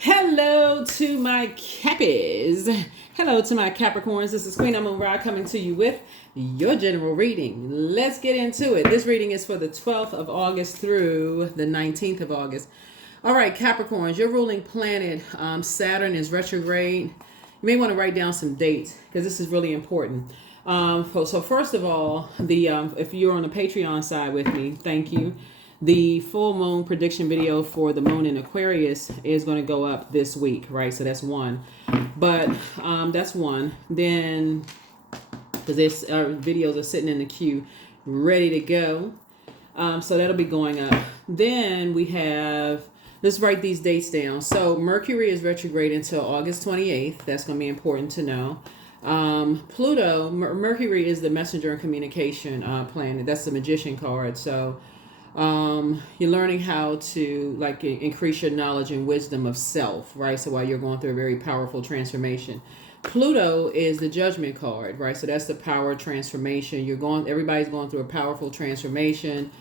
Hello to my Cappies. Hello to my Capricorns. This is Queen Amun Ra coming to you with your general reading. Let's get into it. This reading is for the 12th of August through the 19th of August. All right, Capricorns, your ruling planet, Saturn, is retrograde. You may want to write down some dates because this is really important. So first of all, if you're on the Patreon side with me, thank you. The full moon prediction video for the moon in Aquarius is going to go up this week, right? So that's one. But that's one. Then, because this videos are sitting in the queue, ready to go. So that'll be going up. Then we have, let's write these dates down. So Mercury is retrograde until August 28th. That's going to be important to know. Pluto, Mercury is the messenger and communication planet. That's the magician card. So you're learning how to increase your knowledge and wisdom of self, right? So while you're going through a very powerful transformation, Pluto is the judgment card, right? So that's the power transformation. Everybody's going through a powerful transformation.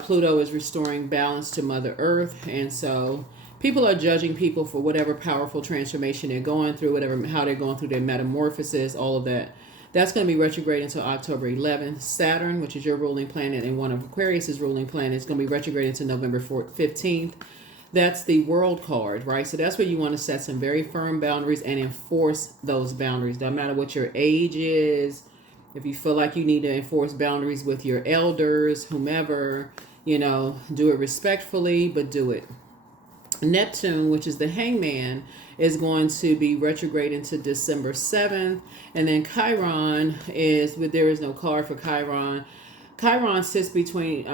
Pluto is restoring balance to Mother Earth, and so people are judging people for whatever powerful transformation they're going through, how they're going through their metamorphosis, all of that. That's going to be retrograde until October 11th. Saturn, which is your ruling planet and one of Aquarius's ruling planets, is going to be retrograde until November 15th. That's the world card, right? So that's where you want to set some very firm boundaries and enforce those boundaries. No matter what your age is, if you feel like you need to enforce boundaries with your elders, whomever, do it respectfully, but do it. Neptune, which is the hangman, is going to be retrograde into December 7th. And then Chiron there is no card for Chiron. Chiron sits between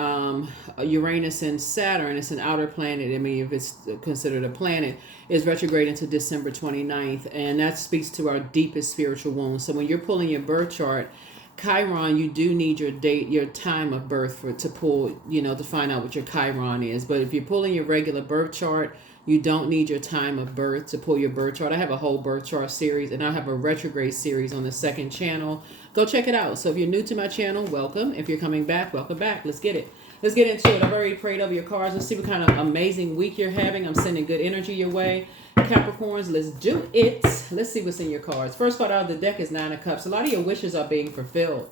Uranus and Saturn. It's an outer planet. I mean, if it's considered a planet, is retrograde into December 29th. And that speaks to our deepest spiritual wounds. So when you're pulling your birth chart, Chiron, you do need your date, your time of birth to pull, to find out what your Chiron is. But if you're pulling your regular birth chart, you don't need your time of birth to pull your birth chart. I have a whole birth chart series, and I have a retrograde series on the second channel. Go check it out. So if you're new to my channel, welcome. If you're coming back, welcome back. Let's get it. Let's get into it. I've already prayed over your cards. Let's see what kind of amazing week you're having. I'm sending good energy your way. Capricorns, let's do it. Let's see what's in your cards. First card out of the deck is Nine of Cups. A lot of your wishes are being fulfilled.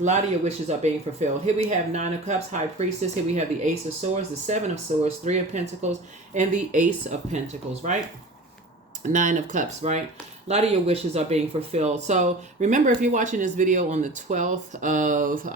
Here we have Nine of Cups, High Priestess. Here we have the Ace of Swords, the Seven of Swords, Three of Pentacles, and the Ace of Pentacles, right? Nine of Cups, right? A lot of your wishes are being fulfilled. So remember, if you're watching this video on the 12th of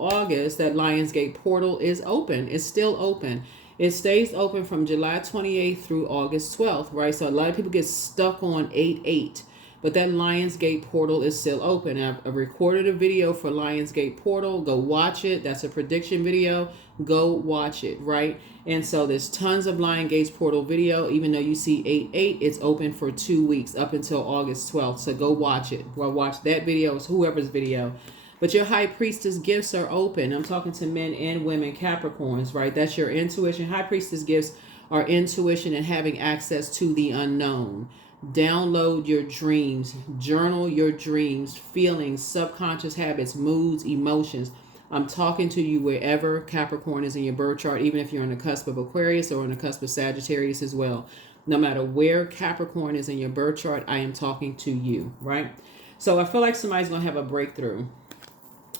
August, that Lionsgate portal is open. It's still open. It stays open from July 28th through August 12th, right? So a lot of people get stuck on 8/8. But that Lionsgate portal is still open. I've recorded a video for Lionsgate portal. Go watch it. That's a prediction video. Go watch it, right? And so there's tons of Lionsgate's portal video. Even though you see 8/8, it's open for 2 weeks up until August 12th. So go watch it. Well, watch that video. It's whoever's video. But your High Priestess gifts are open. I'm talking to men and women, Capricorns, right? That's your intuition. High Priestess gifts are intuition and having access to the unknown. Download your dreams, journal your dreams, feelings, subconscious habits, moods, emotions. I'm talking to you wherever Capricorn is in your birth chart, even if you're on the cusp of Aquarius or on the cusp of Sagittarius as well. No matter where Capricorn is in your birth chart, I am talking to you, right? So I feel like somebody's going to have a breakthrough.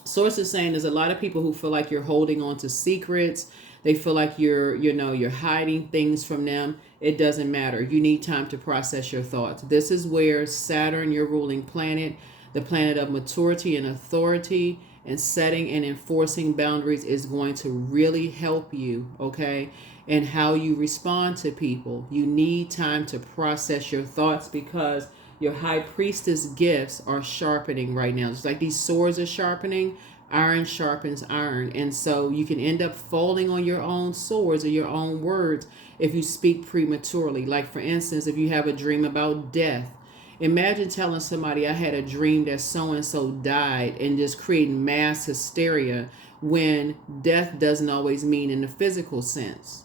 Source is saying there's a lot of people who feel like you're holding on to secrets. They feel like you're hiding things from them. It doesn't matter. You need time to process your thoughts. This is where Saturn, your ruling planet, the planet of maturity and authority and setting and enforcing boundaries, is going to really help you, okay? And how you respond to people. You need time to process your thoughts because your High Priestess gifts are sharpening right now. Just like these swords are sharpening, iron sharpens iron. And so you can end up falling on your own swords or your own words if you speak prematurely. Like, for instance, if you have a dream about death, imagine telling somebody, I had a dream that so-and-so died, and just creating mass hysteria when death doesn't always mean in the physical sense.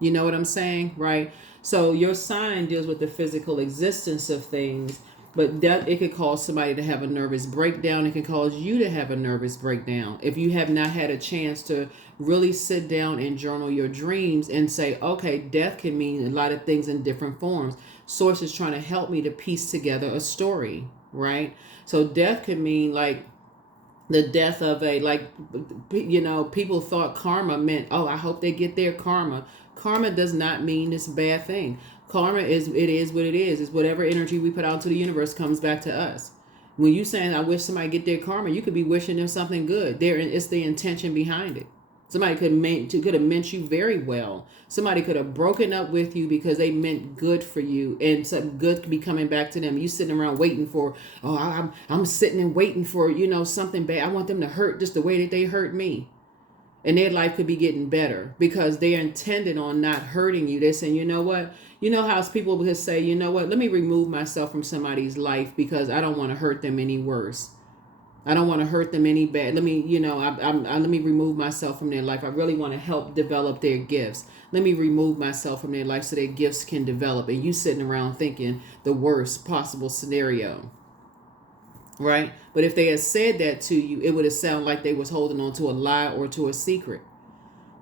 You know what I'm saying, right? So your sign deals with the physical existence of things, But that it could cause somebody to have a nervous breakdown. It can cause you to have a nervous breakdown if you have not had a chance to really sit down and journal your dreams and say, okay, death can mean a lot of things in different forms. Source is trying to help me to piece together a story, right? So death could mean like the death of a, like, people thought karma meant, oh, I hope they get their karma. Karma does not mean this bad thing. Karma is, it is what it is. It's whatever energy we put out into the universe comes back to us. When you saying I wish somebody get their karma, you could be wishing them something good. It's the intention behind it. Somebody could have meant you very well. Somebody could have broken up with you because they meant good for you, and something good could be coming back to them. You sitting around waiting for, oh, I'm sitting and waiting for, something bad. I want them to hurt just the way that they hurt me. And their life could be getting better because they're intended on not hurting you. They're saying, you know what? You know how people would say, you know what? Let me remove myself from somebody's life because I don't want to hurt them any worse. I don't want to hurt them any bad. Let me, let me remove myself from their life. I really want to help develop their gifts. Let me remove myself from their life so their gifts can develop. And you sitting around thinking the worst possible scenario, right? But if they had said that to you, it would have sounded like they was holding on to a lie or to a secret.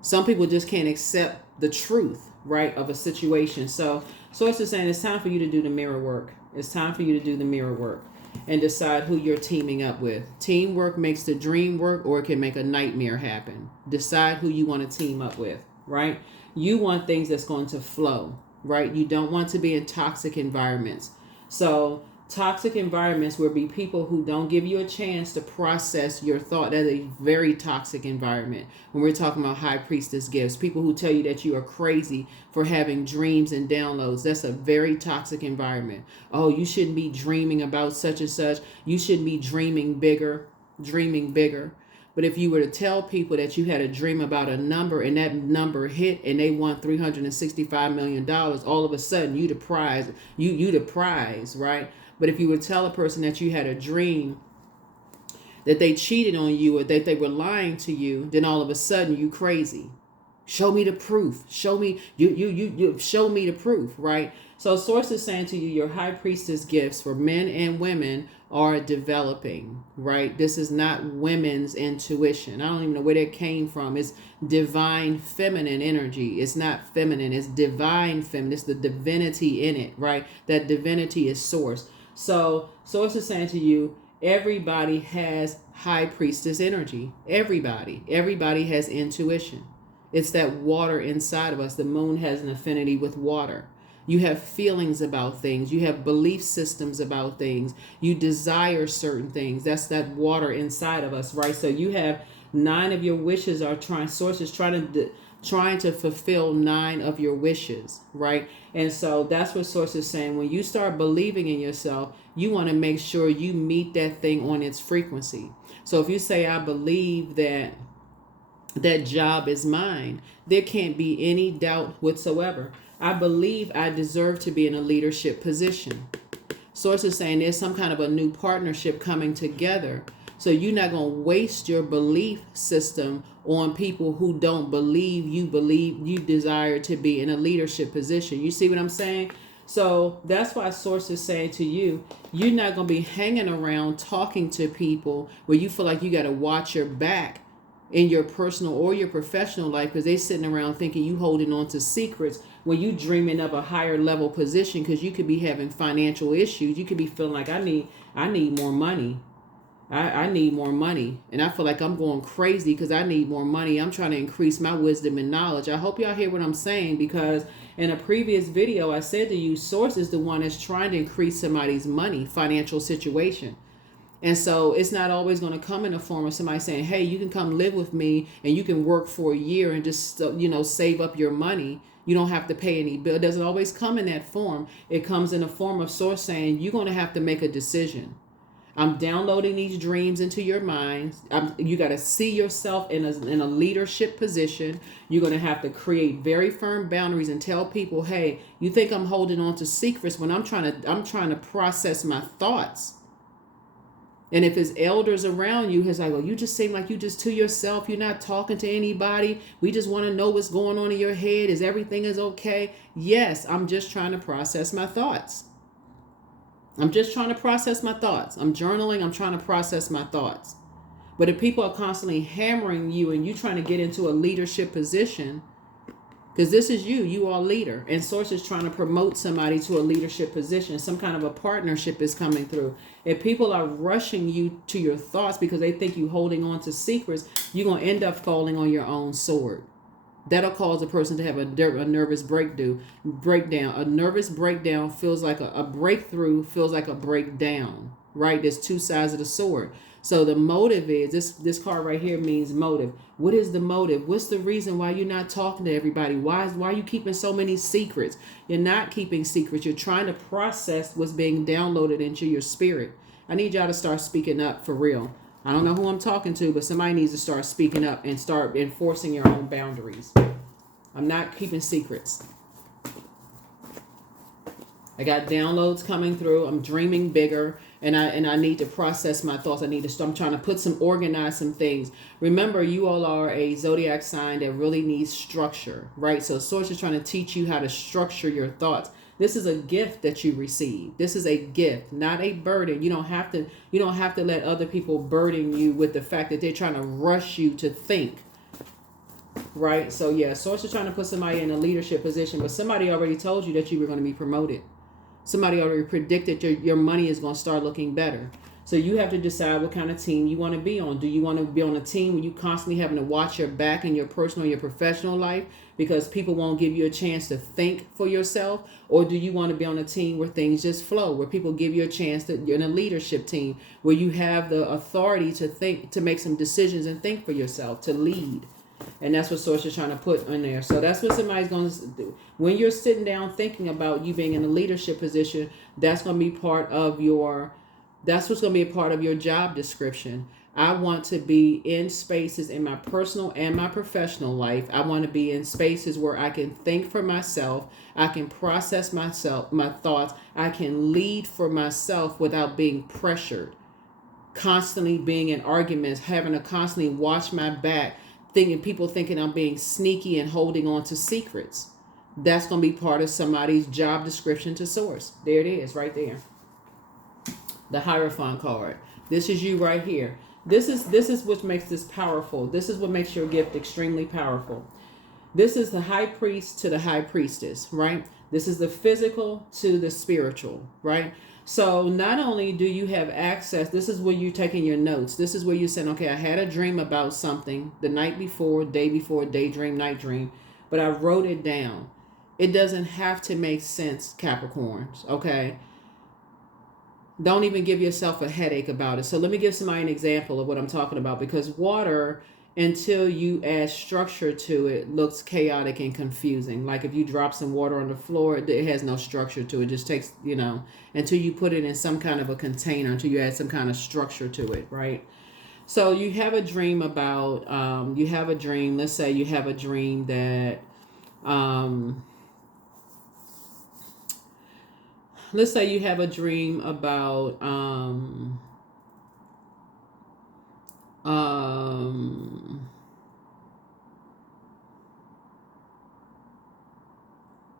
Some people just can't accept the truth, right, of a situation. So Source is saying it's time for you to do the mirror work. It's time for you to do the mirror work and decide who you're teaming up with. Teamwork makes the dream work, or it can make a nightmare happen. Decide who you want to team up with, right? You want things that's going to flow, right? You don't want to be in toxic environments. So toxic environments will be people who don't give you a chance to process your thought. That's a very toxic environment. When we're talking about high priestess gifts, people who tell you that you are crazy for having dreams and downloads, that's a very toxic environment. Oh, you shouldn't be dreaming about such and such. You shouldn't be dreaming bigger. But if you were to tell people that you had a dream about a number and that number hit and they won $365 million, all of a sudden you the prize, right? But if you would tell a person that you had a dream that they cheated on you or that they were lying to you, then all of a sudden you crazy. Show me the proof. Show me you show me the proof, right? So Source is saying to you, your high priestess gifts for men and women are developing, right? This is not women's intuition. I don't even know where that came from. It's divine feminine energy. It's not feminine. It's divine feminine. It's the divinity in it, right? That divinity is Source. So Source is saying to you, everybody has high priestess energy. Everybody has intuition. It's that water inside of us. The moon has an affinity with water. You have feelings about things. You have belief systems about things. You desire certain things. That's that water inside of us, right? So you have 9 of your wishes are trying. Source is trying to fulfill 9 of your wishes, right? And so that's what Source is saying. When you start believing in yourself, you want to make sure you meet that thing on its frequency. So if you say, I believe that job is mine, there can't be any doubt whatsoever. I believe I deserve to be in a leadership position. Source is saying there's some kind of a new partnership coming together. So you're not going to waste your belief system on people who don't believe you desire to be in a leadership position. You see what I'm saying? So that's why Source is saying to you, you're not going to be hanging around talking to people where you feel like you got to watch your back in your personal or your professional life because they sitting around thinking you holding on to secrets when you dreaming of a higher level position, because you could be having financial issues. You could be feeling like I need more money. I need more money. And I feel like I'm going crazy because I need more money. I'm trying to increase my wisdom and knowledge. I hope y'all hear what I'm saying, because in a previous video, I said to you, Source is the one that's trying to increase somebody's money, financial situation. And so it's not always going to come in the form of somebody saying, hey, you can come live with me and you can work for a year and just, save up your money. You don't have to pay any bill. It doesn't always come in that form. It comes in the form of Source saying, you're going to have to make a decision. I'm downloading these dreams into your mind. You got to see yourself in a leadership position. You're going to have to create very firm boundaries and tell people, hey, you think I'm holding on to secrets when I'm trying to process my thoughts. And if his elders around you, he's like, well, you just seem like you just to yourself. You're not talking to anybody. We just want to know what's going on in your head. Is everything is okay? Yes, I'm just trying to process my thoughts. I'm just trying to process my thoughts. I'm journaling. I'm trying to process my thoughts. But if people are constantly hammering you and you trying to get into a leadership position, because this is you are leader, and source is trying to promote somebody to a leadership position, some kind of a partnership is coming through. If people are rushing you to your thoughts because they think you holding on to secrets, you're going to end up falling on your own sword. That'll cause a person to have a nervous breakdown. A nervous breakdown feels like a breakthrough, feels like a breakdown, right? There's two sides of the sword. So the motive is, this card right here means motive. What is the motive? What's the reason why you're not talking to everybody? Why are you keeping so many secrets? You're not keeping secrets. You're trying to process what's being downloaded into your spirit. I need y'all to start speaking up for real. I don't know who I'm talking to, but somebody needs to start speaking up and start enforcing your own boundaries. I'm not keeping secrets. I got downloads coming through. I'm dreaming bigger, and I need to process my thoughts. I'm trying to organize some things. Remember, you all are a zodiac sign that really needs structure, right? So Source is trying to teach you how to structure your thoughts. This is a gift that you receive. This is a gift, not a burden. You don't have to let other people burden you with the fact that they're trying to rush you to think. Right? So yeah, Source is trying to put somebody in a leadership position, but somebody already told you that you were going to be promoted. Somebody already predicted your money is going to start looking better. So you have to decide what kind of team you want to be on. Do you want to be on a team where you constantly having to watch your back in your personal, your professional life because people won't give you a chance to think for yourself? Or do you want to be on a team where things just flow, where people give you a chance to, you're in a leadership team where you have the authority to think, to make some decisions and think for yourself, to lead? And that's what Source is trying to put in there. So that's what somebody's going to do. When you're sitting down thinking about you being in a leadership position, that's going to be that's what's going to be a part of your job description. I want to be in spaces in my personal and my professional life. I want to be in spaces where I can think for myself. I can process myself, my thoughts. I can lead for myself without being pressured. Constantly being in arguments, having to constantly watch my back, people thinking I'm being sneaky and holding on to secrets. That's going to be part of somebody's job description to Source. There it is, right there. The Hierophant card. This is you right here. This is what makes this powerful. This is what makes your gift extremely powerful. This is the high priest to the high priestess, right? This is the physical to the spiritual, right? So not only do you have access, this is where you're taking your notes. This is where you're saying, okay, I had a dream about something the night before, daydream, night dream, but I wrote it down. It doesn't have to make sense, Capricorns, okay? Don't even give yourself a headache about it. So let me give somebody an example of what I'm talking about, because water, until you add structure to it, looks chaotic and confusing. Like if you drop some water on the floor, it has no structure to it. It just takes, until you put it in some kind of a container, until you add some kind of structure to it, right? So you have a dream about, let's say you have a dream that, let's say you have a dream about,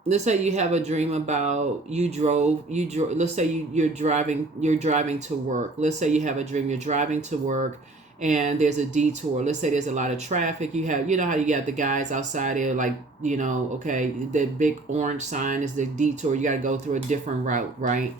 let's say you have a dream about let's say you're driving to work. Let's say you have a dream you're driving to work and there's a detour. Let's say there's a lot of traffic. You have, how you got the guys outside there, like, okay, the big orange sign is the detour. You got to go through a different route, right?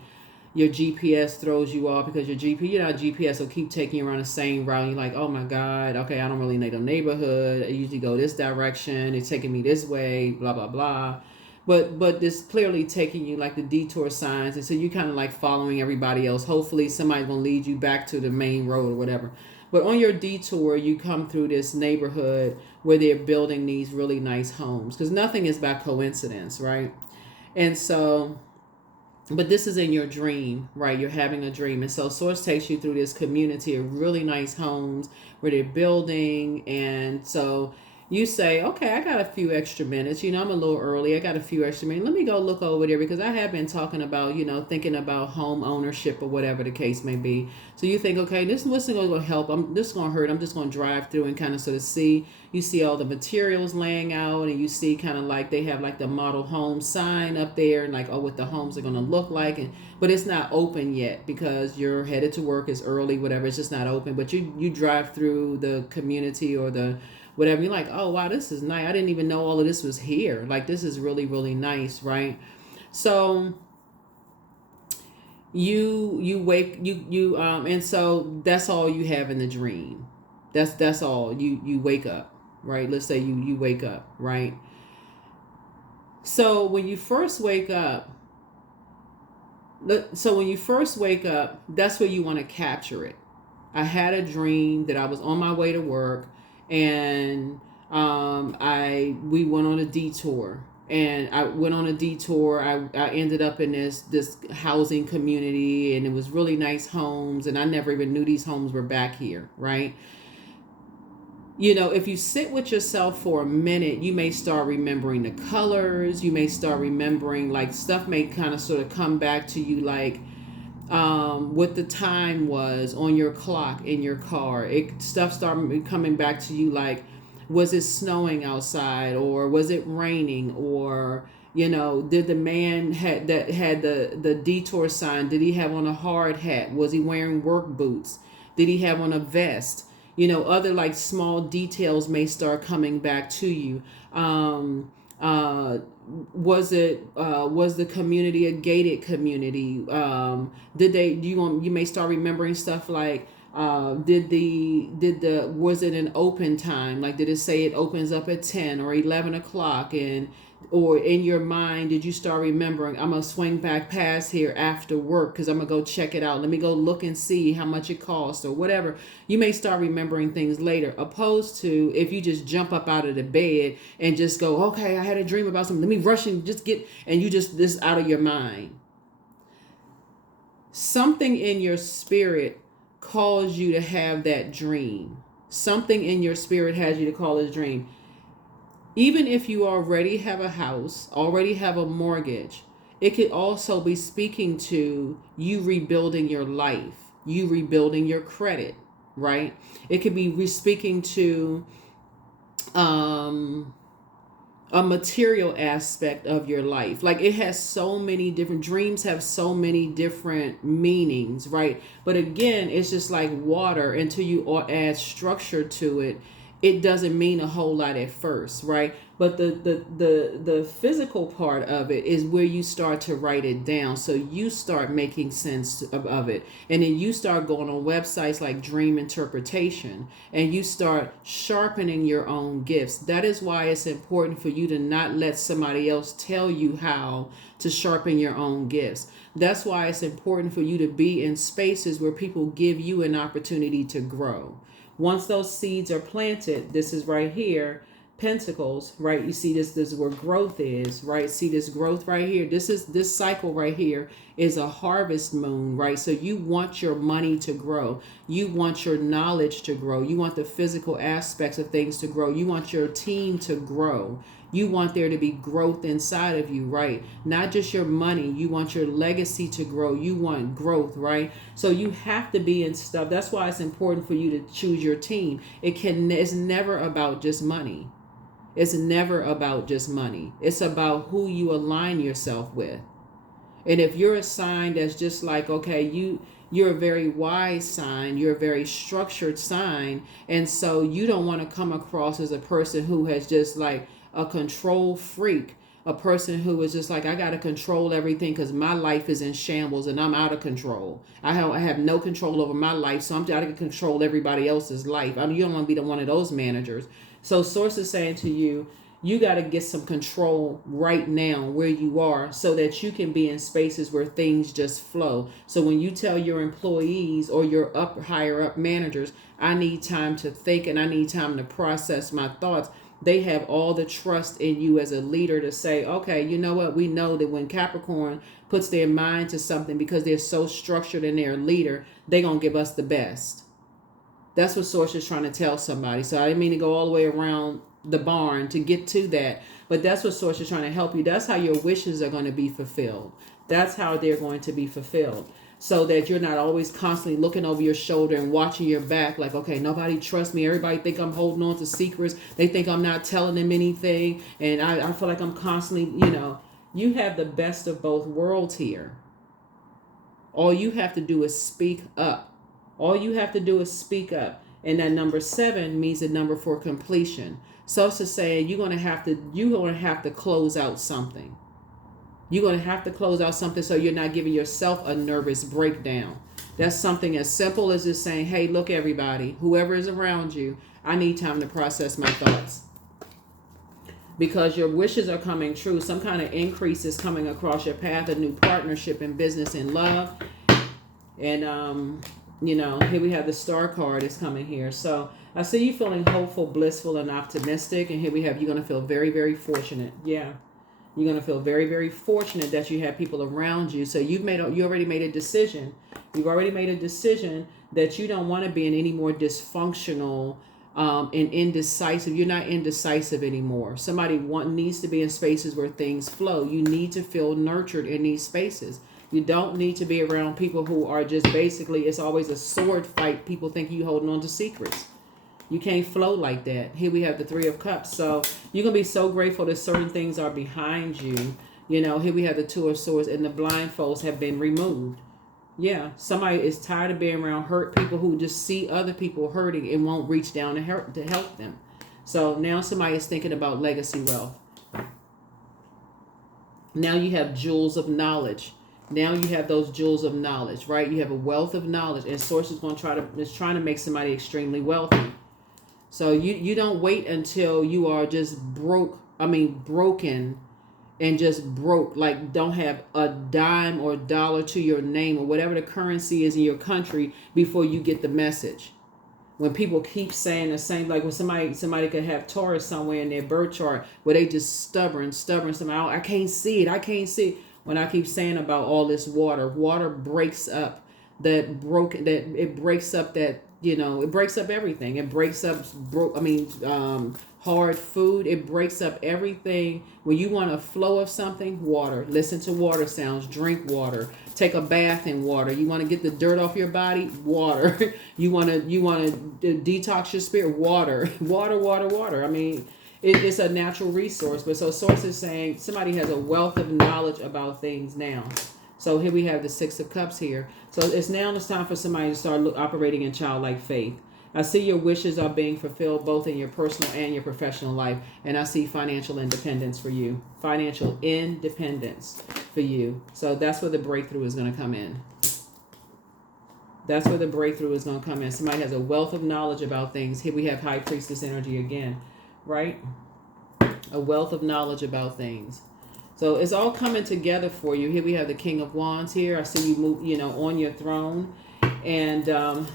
Your GPS throws you off because your GPS will keep taking you around the same route. You're like, oh my God, okay, I don't really know the neighborhood. I usually go this direction. It's taking me this way, blah, blah, blah. But this clearly taking you like the detour signs. And so you kind of like following everybody else. Hopefully somebody's going to lead you back to the main road or whatever. But on your detour, you come through this neighborhood where they're building these really nice homes. Because nothing is by coincidence, right? And so, but this is in your dream, right? You're having a dream. And so Source takes you through this community of really nice homes where they're building. And so you say, okay, I got a few extra minutes. I'm a little early. I got a few extra minutes. Let me go look over there because I have been talking about, thinking about home ownership or whatever the case may be. So you think, okay, this isn't going to help. This is going to hurt. I'm just going to drive through and kind of sort of see. You see all the materials laying out, and you see kind of like they have like the model home sign up there, and like, oh, what the homes are going to look like. But it's not open yet because you're headed to work. It's early, whatever. It's just not open. But you drive through the community or the whatever, you're like, oh wow, this is nice. I didn't even know all of this was here. Like, this is really, really nice, right? So you wake you and so that's all you have in the dream. That's all. You wake up, right? Let's say you wake up, right? So when you first wake up, that's where you want to capture it. I had a dream that I was on my way to work, and we went on a detour. And I went on a detour. I ended up in this housing community, and it was really nice homes, and I never even knew these homes were back here, right? If you sit with yourself for a minute, you may start remembering the colors. You may start remembering, like, stuff may kind of sort of come back to you, like what the time was on your clock in your car. Stuff started coming back to you, like, was it snowing outside, or was it raining, or did the man had the detour sign, did he have on a hard hat, was he wearing work boots, did he have on a vest? Other like small details may start coming back to you. Was the community a gated community? You may start remembering stuff like, was it an open time? Like, did it say it opens up at 10 or 11 o'clock? Or in your mind, did you start remembering, I'm going to swing back past here after work because I'm going to go check it out. Let me go look and see how much it costs or whatever. You may start remembering things later, opposed to if you just jump up out of the bed and just go, okay, I had a dream about something. Let me rush and just and you just, this out of your mind. Something in your spirit calls you to have that dream. Something in your spirit has you to call it a dream. Even if you already have a house, already have a mortgage, it could also be speaking to you rebuilding your life, you rebuilding your credit, right? It could be speaking to a material aspect of your life. Like, it has so many different dreams, have so many different meanings, right? But again, it's just like water. Until you add structure to it, it doesn't mean a whole lot at first, right? But the physical part of it is where you start to write it down. So you start making sense of it. And then you start going on websites like Dream Interpretation, and you start sharpening your own gifts. That is why it's important for you to not let somebody else tell you how to sharpen your own gifts. That's why it's important for you to be in spaces where people give you an opportunity to grow. Once those seeds are planted, this is right here, Pentacles, right? You see this is where growth is, right? See this growth right here. This cycle right here is a harvest moon, right? So you want your money to grow. You want your knowledge to grow. You want the physical aspects of things to grow. You want your team to grow. You want there to be growth inside of you, right? Not just your money. You want your legacy to grow. You want growth, right? So you have to be in stuff. That's why it's important for you to choose your team. It's never about just money. It's never about just money. It's about who you align yourself with. And if you're a sign that's just like, okay, you're a very wise sign, you're a very structured sign, and so you don't want to come across as a person who has just like a control freak, a person who is just like, I got to control everything because my life is in shambles and I'm out of control. I have no control over my life, so I'm trying to control everybody else's life. You don't want to be one of those managers. So Source is saying to you, you got to get some control right now where you are so that you can be in spaces where things just flow. So when you tell your employees or your higher up managers, I need time to think and I need time to process my thoughts, they have all the trust in you as a leader to say, okay, you know what? We know that when Capricorn puts their mind to something, because they're so structured and they're a leader, they're going to give us the best. That's what Source is trying to tell somebody. So I didn't mean to go all the way around the barn to get to that. But that's what Source is trying to help you. That's how your wishes are going to be fulfilled. That's how they're going to be fulfilled. So that you're not always constantly looking over your shoulder and watching your back like, okay, nobody trusts me. Everybody think I'm holding on to secrets. They think I'm not telling them anything. And I feel like I'm constantly, you have the best of both worlds here. All you have to do is speak up. All you have to do is speak up. And that number 7 means the number for completion. So it's to say you're going to have to close out something. You're going to have to close out something so you're not giving yourself a nervous breakdown. That's something as simple as just saying, hey, look, everybody, whoever is around you, I need time to process my thoughts. Because your wishes are coming true. Some kind of increase is coming across your path, a new partnership in business and love. And, here we have the star card is coming here. So I see you feeling hopeful, blissful, and optimistic. And here we have, you're going to feel very, very fortunate. Yeah. You're going to feel very, very fortunate that you have people around you. So you already made a decision. You've already made a decision that you don't want to be in any more dysfunctional and indecisive. You're not indecisive anymore. Somebody needs to be in spaces where things flow. You need to feel nurtured in these spaces. You don't need to be around people who are just basically, it's always a sword fight. People think you holding on to secrets. You can't flow like that. Here we have the 3 of Cups. So you're going to be so grateful that certain things are behind you. Here we have the 2 of Swords and the blindfolds have been removed. Yeah, somebody is tired of being around hurt people who just see other people hurting and won't reach down to help them. So now somebody is thinking about legacy wealth. Now you have jewels of knowledge. Now you have those jewels of knowledge, right? You have a wealth of knowledge, and Source is trying to make somebody extremely wealthy. So you don't wait until you are just broken and just broke, like don't have a dime or dollar to your name or whatever the currency is in your country before you get the message. When people keep saying the same, like when somebody could have Taurus somewhere in their birth chart where they just stubborn, I can't see it. When I keep saying about all this water breaks up it breaks up everything. It breaks up hard food. It breaks up everything. When you want a flow of something, water. Listen to water sounds. Drink water. Take a bath in water. You want to get the dirt off your body? Water. you want to detox your spirit? Water. Water. It's a natural resource. But so Source is saying somebody has a wealth of knowledge about things now. So here we have the 6 of Cups here. So it's time for somebody to start operating in childlike faith. I see your wishes are being fulfilled both in your personal and your professional life. And I see financial independence for you. Financial independence for you. So that's where the breakthrough is going to come in. That's where the breakthrough is going to come in. Somebody has a wealth of knowledge about things. Here we have High Priestess energy again, right? A wealth of knowledge about things. So it's all coming together for you. Here we have the King of Wands here. I see you move, on your throne. And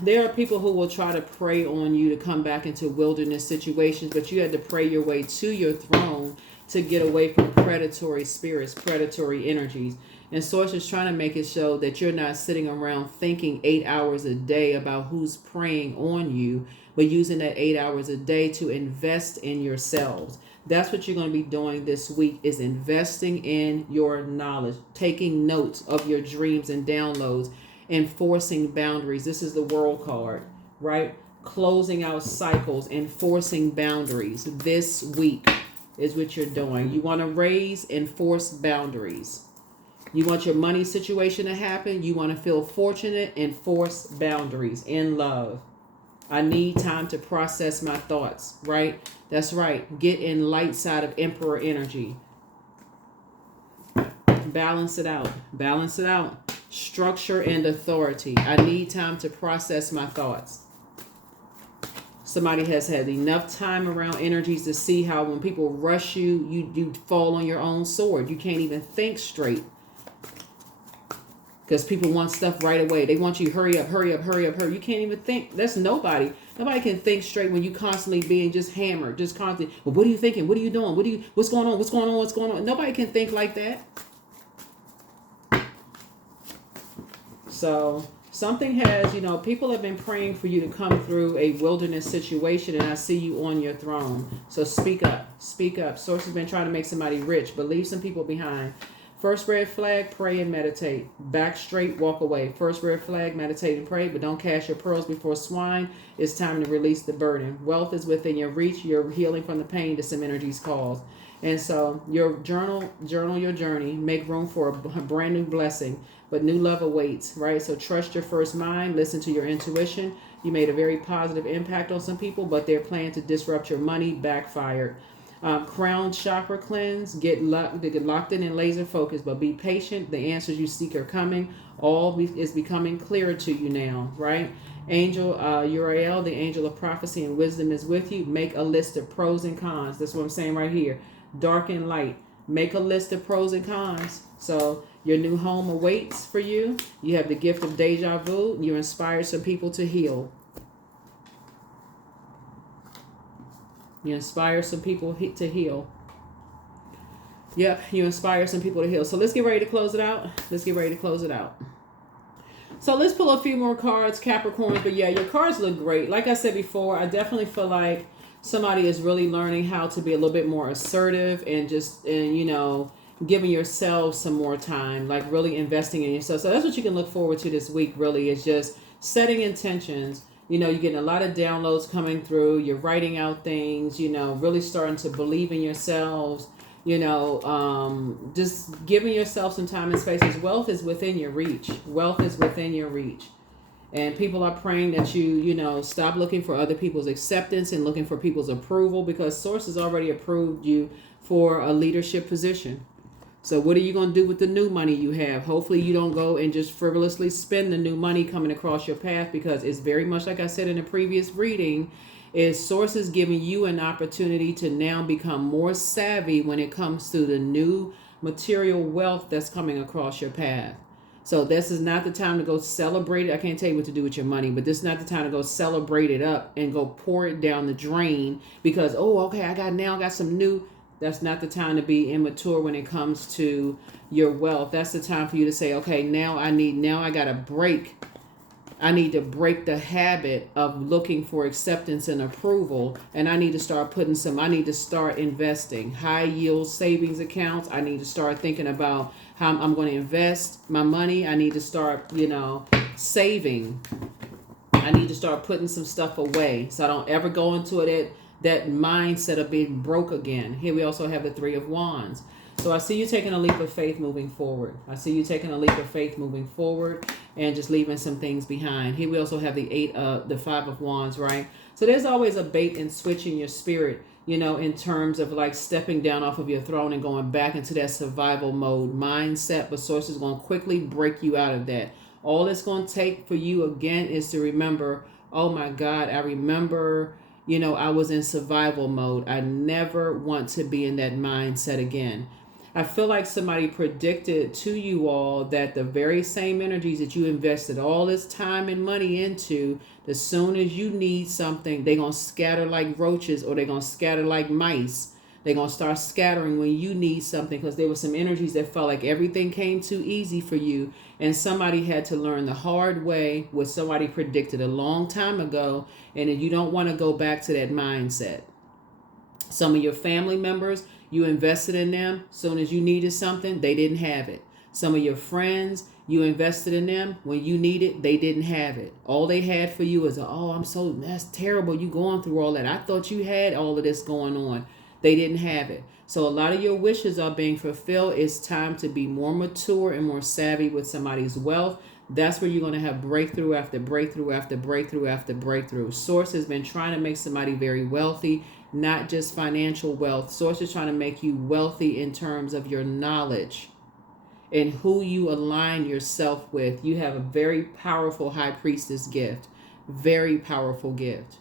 there are people who will try to prey on you to come back into wilderness situations, but you had to pray your way to your throne to get away from predatory spirits, predatory energies. And Source is trying to make it show that you're not sitting around thinking 8 hours a day about who's preying on you, but using that 8 hours a day to invest in yourselves. That's what you're going to be doing this week, is investing in your knowledge, taking notes of your dreams and downloads, enforcing boundaries. This is the World card, right? Closing out cycles, enforcing boundaries. This week is what you're doing. You want to enforce boundaries. You want your money situation to happen. You want to feel fortunate, enforce boundaries in love. I need time to process my thoughts, right? That's right. Get in light side of Emperor energy. Balance it out. Balance it out. Structure and authority. I need time to process my thoughts. Somebody has had enough time around energies to see how when people rush you, you fall on your own sword. You can't even think straight. Because people want stuff right away. They want you hurry up. You can't even think. That's nobody. Nobody can think straight when you constantly being just hammered, just constantly. Well, what are you thinking? What are you doing? What's going on? Nobody can think like that. So Something has, people have been praying for you to come through a wilderness situation, and I see you on your throne. So speak up. Speak up. Source has been trying to make somebody rich, but leave some people behind. First red flag, pray and meditate. Back straight, walk away. First red flag, meditate and pray, but don't cast your pearls before swine. It's time to release the burden. Wealth is within your reach. You're healing from the pain that some energies cause. And so your journal your journey, make room for a brand new blessing, but new love awaits, right? So trust your first mind, listen to your intuition. You made a very positive impact on some people, but their plan to disrupt your money backfired. Crown chakra cleanse, get locked in and laser focused, but be patient. The answers you seek are coming. Is becoming clearer to you now, right? Angel Uriel, the angel of prophecy and wisdom, is with you. Make a list of pros and cons. That's what I'm saying right here. Dark and light. Make a list of pros and cons. So your new home awaits for you. You have the gift of deja vu. You inspired some people to heal. You inspire some people to heal. Yep, you inspire some people to heal. So let's get ready to close it out. So let's pull a few more cards, Capricorn. But yeah, your cards look great. Like I said before, I definitely feel like somebody is really learning how to be a little bit more assertive and giving yourself some more time, like really investing in yourself. So that's what you can look forward to this week, really, is just setting intentions. You're getting a lot of downloads coming through. You're writing out things, really starting to believe in yourselves, just giving yourself some time and space. Wealth is within your reach. And people are praying that you stop looking for other people's acceptance and looking for people's approval, because Source has already approved you for a leadership position. So what are you going to do with the new money you have? Hopefully you don't go and just frivolously spend the new money coming across your path, because it's very much like I said in the previous reading, is Source is giving you an opportunity to now become more savvy when it comes to the new material wealth that's coming across your path. So this is not the time to go celebrate it. I can't tell you what to do with your money, but this is not the time to go celebrate it up and go pour it down the drain because, I got some new. That's not the time to be immature when it comes to your wealth. That's the time for you to say, okay, now I got to break. I need to break the habit of looking for acceptance and approval. And I need to start I need to start investing. High yield savings accounts. I need to start thinking about how I'm going to invest my money. I need to start, saving. I need to start putting some stuff away so I don't ever go into that mindset of being broke again. Here we also have the Three of Wands. So I see you taking a leap of faith moving forward. And just leaving some things behind. Here we also have the Five of Wands, right? So there's always a bait and switch in your spirit, in terms of like stepping down off of your throne and going back into that survival mode mindset. But Source is going to quickly break you out of that. All it's going to take for you again is to remember, oh my God, I remember, I was in survival mode. I never want to be in that mindset again. I feel like somebody predicted to you all that the very same energies that you invested all this time and money into, as soon as you need something, they're going to scatter like roaches, or they're going to scatter like mice. They're going to start scattering when you need something, because there were some energies that felt like everything came too easy for you. And somebody had to learn the hard way what somebody predicted a long time ago. And you don't want to go back to that mindset. Some of your family members, you invested in them. As soon as you needed something, they didn't have it. Some of your friends, you invested in them. When you needed, they didn't have it. All they had for you is, that's terrible. You going through all that. I thought you had all of this going on. They didn't have it. So a lot of your wishes are being fulfilled. It's time to be more mature and more savvy with somebody's wealth. That's where you're going to have breakthrough after breakthrough after breakthrough after breakthrough. Source has been trying to make somebody very wealthy, not just financial wealth. Source is trying to make you wealthy in terms of your knowledge and who you align yourself with. You have a very powerful high priestess gift. Very powerful gift.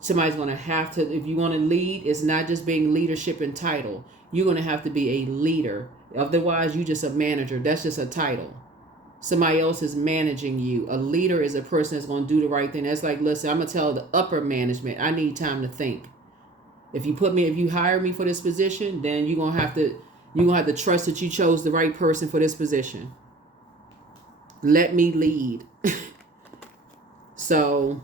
Somebody's going to have to, if you want to lead, it's not just being leadership and title. You're going to have to be a leader. Otherwise, you're just a manager. That's just a title. Somebody else is managing you. A leader is a person that's going to do the right thing. That's like, listen, I'm going to tell the upper management, I need time to think. If you hire me for this position, then you're going to have to trust that you chose the right person for this position. Let me lead. So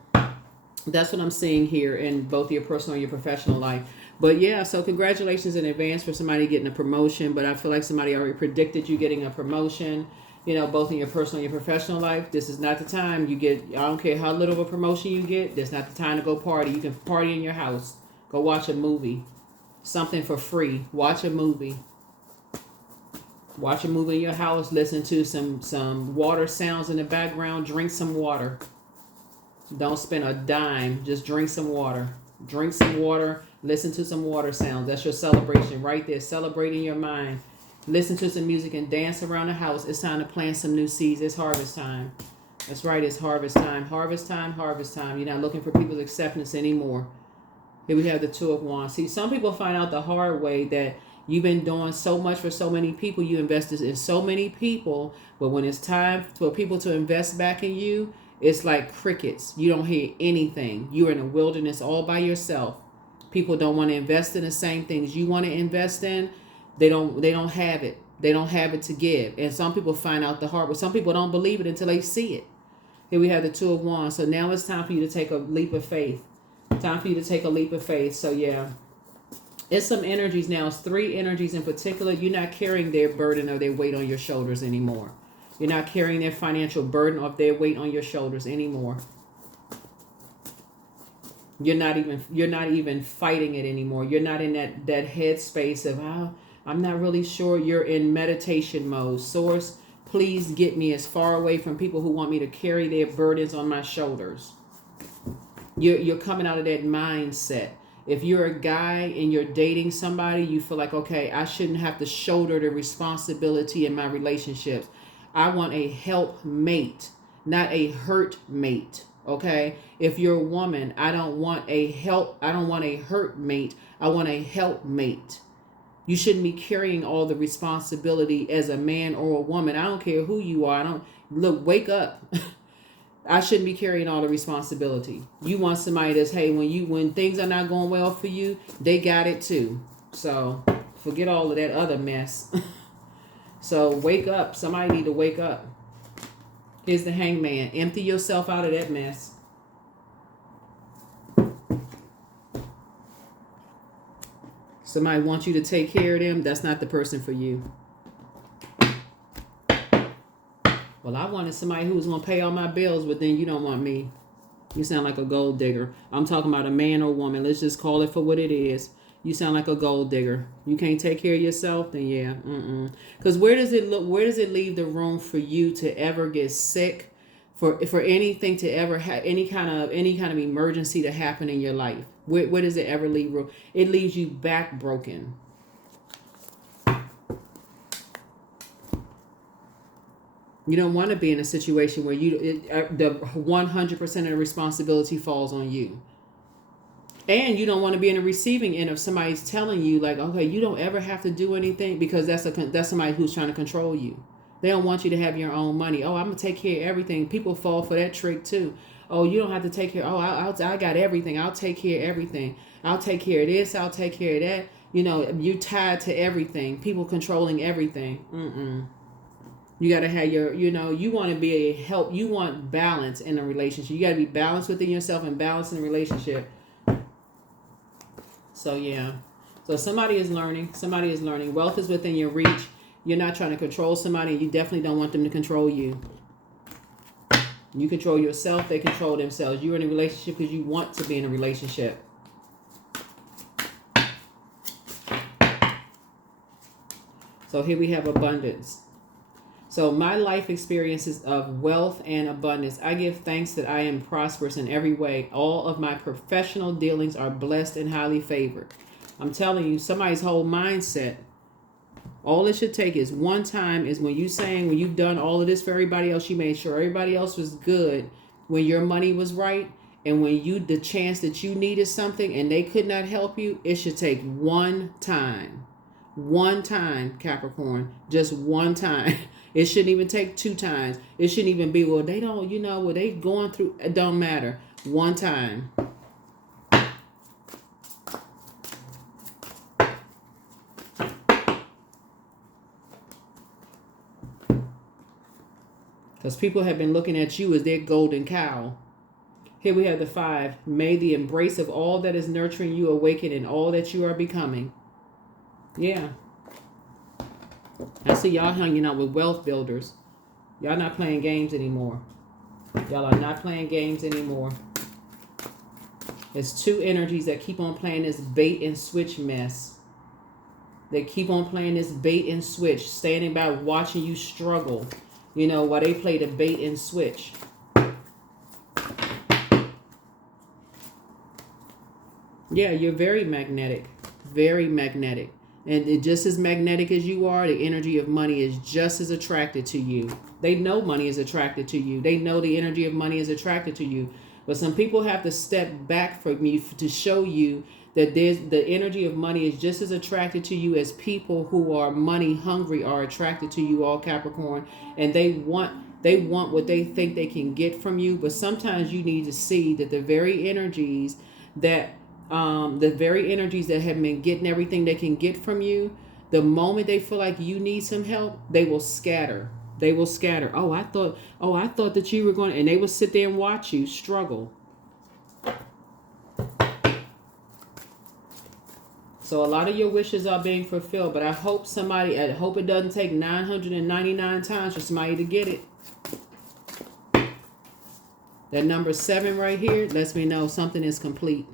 that's what I'm seeing here in both your personal and your professional life. But yeah, so congratulations in advance for somebody getting a promotion. But I feel like somebody already predicted you getting a promotion, you know, both in your personal and your professional life. This is not the time you get, I don't care how little of a promotion you get, this is not the time to go party. You can party in your house, go watch a movie, something for free. Watch a movie. Watch a movie in your house, listen to some water sounds in the background, drink some water. Don't spend a dime, just drink some water. Drink some water, listen to some water sounds. That's your celebration right there, celebrating your mind. Listen to some music and dance around the house. It's time to plant some new seeds. It's harvest time. That's right, it's harvest time. Harvest time, harvest time. You're not looking for people's acceptance anymore. Here we have the Two of Wands. See, some people find out the hard way that you've been doing so much for so many people. You invested in so many people. But when it's time for people to invest back in you, it's like crickets. You don't hear anything. You're in a wilderness all by yourself. People don't want to invest in the same things you want to invest in. They don't have it. They don't have it to give. And some people find out the hard way. Some people don't believe it until they see it. Here we have the Two of Wands. So now it's time for you to take a leap of faith. Time for you to take a leap of faith. So yeah. It's some energies now. It's 3 energies in particular. You're not carrying their burden or their weight on your shoulders anymore. You're not carrying their financial burden or their weight on your shoulders anymore. You're not even fighting it anymore. You're not in that headspace of, oh, I'm not really sure. You're in meditation mode. Source, please get me as far away from people who want me to carry their burdens on my shoulders. You're coming out of that mindset. If you're a guy and you're dating somebody, you feel like, okay, I shouldn't have to shoulder the responsibility in my relationships. I want a help mate, not a hurt mate. Okay. If you're a woman, I don't want a hurt mate. I want a help mate. You shouldn't be carrying all the responsibility as a man or a woman. I don't care who you are. Wake up. I shouldn't be carrying all the responsibility. You want somebody that's, hey, when things are not going well for you, they got it too. So forget all of that other mess. So wake up. Somebody need to wake up. Here's the Hangman. Empty yourself out of that mess. Somebody wants you to take care of them. That's not the person for you. Well, I wanted somebody who was going to pay all my bills, but then you don't want me. You sound like a gold digger. I'm talking about a man or woman. Let's just call it for what it is. You sound like a gold digger. You can't take care of yourself, then yeah. Because where does it leave the room for you to ever get sick, for anything to ever have any kind of emergency to happen in your life? Where does it ever leave room? It leaves you back broken. You don't want to be in a situation where the 100% of the responsibility falls on you. And you don't want to be in the receiving end of somebody's telling you, like, okay, you don't ever have to do anything, because that's somebody who's trying to control you. They don't want you to have your own money. Oh, I'm going to take care of everything. People fall for that trick too. Oh, you don't have to take care. Oh, I got everything. I'll take care of everything. I'll take care of this. I'll take care of that. You know, you're tied to everything. People controlling everything. You got to have you want to be a help. You want balance in a relationship. You got to be balanced within yourself and balanced in a relationship. So, yeah. So somebody is learning. Wealth is within your reach. You're not trying to control somebody. You definitely don't want them to control you. You control yourself. They control themselves. You're in a relationship because you want to be in a relationship. So here we have abundance. So my life experiences of wealth and abundance. I give thanks that I am prosperous in every way. All of my professional dealings are blessed and highly favored. I'm telling you, somebody's whole mindset, all it should take is one time is when you've done all of this for everybody else, you made sure everybody else was good when your money was right. And when the chance that you needed something and they could not help you, it should take one time. One time, Capricorn. Just one time. It shouldn't even take 2 times. It shouldn't even be, well, they don't, they going through, it don't matter. One time. Because people have been looking at you as their golden cow. Here we have the 5. May the embrace of all that is nurturing you awaken in all that you are becoming. Yeah. I see y'all hanging out with wealth builders. Y'all not playing games anymore. Y'all are not playing games anymore. There's 2 energies that keep on playing this bait and switch mess. They keep on playing this bait and switch, standing by watching you struggle, you know, while they play the bait and switch. Yeah, you're very magnetic. Very magnetic. And just as magnetic as you are, the energy of money is just as attracted to you. They know money is attracted to you. They know the energy of money is attracted to you. But some people have to step back from you to show you that the energy of money is just as attracted to you as people who are money hungry are attracted to you, all Capricorn. And they want what they think they can get from you. But sometimes you need to see that the very energies that have been getting everything they can get from you, the moment they feel like you need some help, they will scatter. They will scatter. Oh, I thought that you were going to, and they will sit there and watch you struggle. So a lot of your wishes are being fulfilled, but I hope it doesn't take 999 times for somebody to get it. That number 7 right here lets me know something is complete.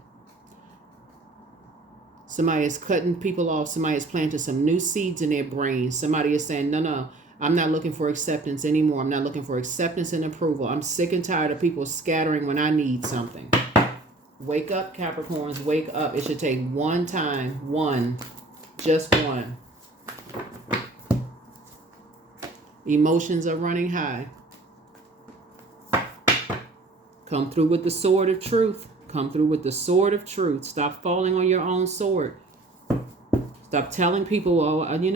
Somebody is cutting people off. Somebody is planting some new seeds in their brain. Somebody is saying, no, I'm not looking for acceptance anymore. I'm not looking for acceptance and approval. I'm sick and tired of people scattering when I need something. Wake up, Capricorns. Wake up. It should take one time. One. Just one. Emotions are running high. Come through with the sword of truth. Come through with the sword of truth. Stop falling on your own sword. Stop telling people, oh, I can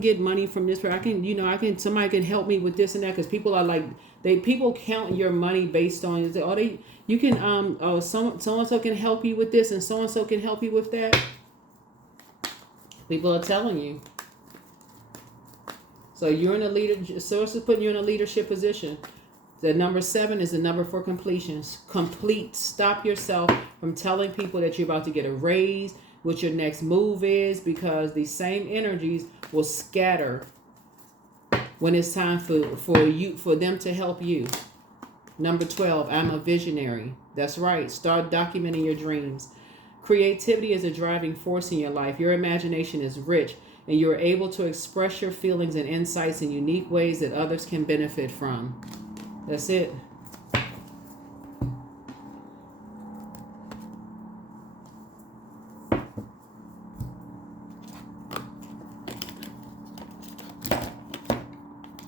get money from this. Somebody can help me with this and that. Because people are like, people count your money based on, so and so can help you with this and so can help you with that. People are telling you. So you're in a leader. Source is putting you in a leadership position. The number 7 is the number for completions. Complete. Stop yourself from telling people that you're about to get a raise, what your next move is, because these same energies will scatter when it's time for them to help you. Number 12, I'm a visionary. That's right. Start documenting your dreams. Creativity is a driving force in your life. Your imagination is rich, and you're able to express your feelings and insights in unique ways that others can benefit from. That's it.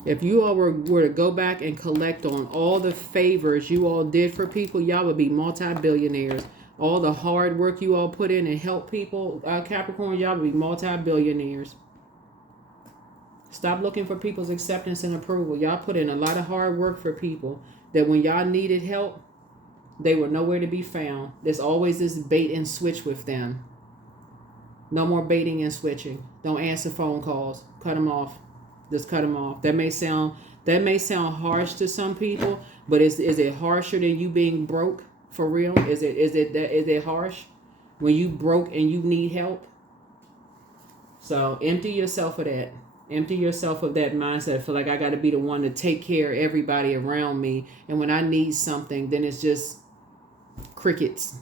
If you all were to go back and collect on all the favors you all did for people, y'all would be multi-billionaires. All the hard work you all put in and help people, Capricorn, y'all would be multi-billionaires. Stop looking for people's acceptance and approval. Y'all put in a lot of hard work for people that when y'all needed help, they were nowhere to be found. There's always this bait and switch with them. No more baiting and switching. Don't answer phone calls. Cut them off. Just cut them off. That may sound harsh to some people, but is it harsher than you being broke for real? Is it harsh when you broke and you need help? So empty yourself of that. Empty yourself of that mindset. Feel like I got to be the one to take care of everybody around me. And when I need something, then it's just crickets.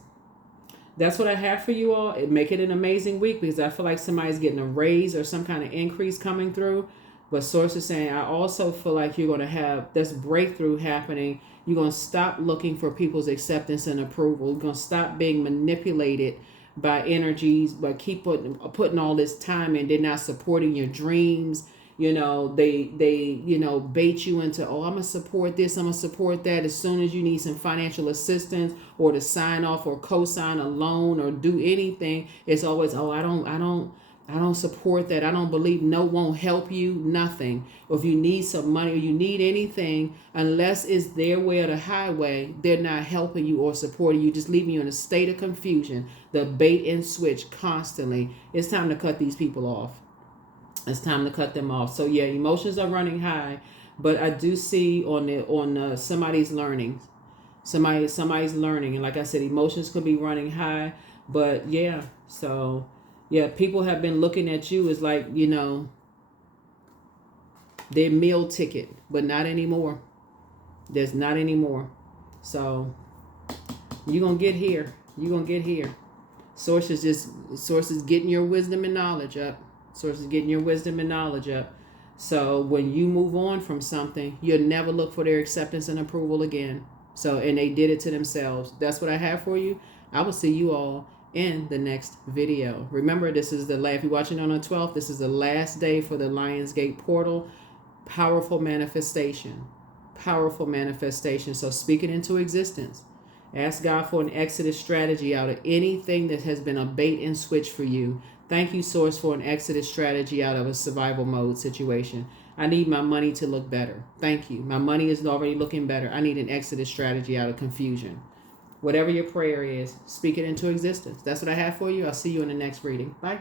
That's what I have for you all. Make it an amazing week because I feel like somebody's getting a raise or some kind of increase coming through. But source is saying, I also feel like you're going to have this breakthrough happening. You're going to stop looking for people's acceptance and approval. You're going to stop being manipulated by energies, but keep putting all this time in. They're not supporting your dreams. They bait you into, oh, I'm going to support this, I'm going to support that. As soon as you need some financial assistance or to sign off or co-sign a loan or do anything, it's always, oh, I don't support that. I don't believe, no, won't help you, nothing. Or if you need some money or you need anything, unless it's their way or the highway, they're not helping you or supporting you, just leaving you in a state of confusion. The bait and switch constantly. It's time to cut these people off. It's time to cut them off. So yeah, emotions are running high, but I do see somebody's learning. Somebody's learning, and like I said, emotions could be running high. But yeah, so yeah, people have been looking at you as like, their meal ticket, but not anymore. There's not anymore. So you're gonna get here. You're gonna get here. Sources getting your wisdom and knowledge up. Sources getting your wisdom and knowledge up. So when you move on from something, you'll never look for their acceptance and approval again. So, and they did it to themselves. That's what I have for you. I will see you all in the next video. Remember, this is if you're watching on the 12th, this is the last day for the Lionsgate portal. Powerful manifestation. Powerful manifestation. So speak it into existence. Ask God for an exodus strategy out of anything that has been a bait and switch for you. Thank you, Source, for an exodus strategy out of a survival mode situation. I need my money to look better. Thank you. My money is already looking better. I need an exodus strategy out of confusion. Whatever your prayer is, speak it into existence. That's what I have for you. I'll see you in the next reading. Bye.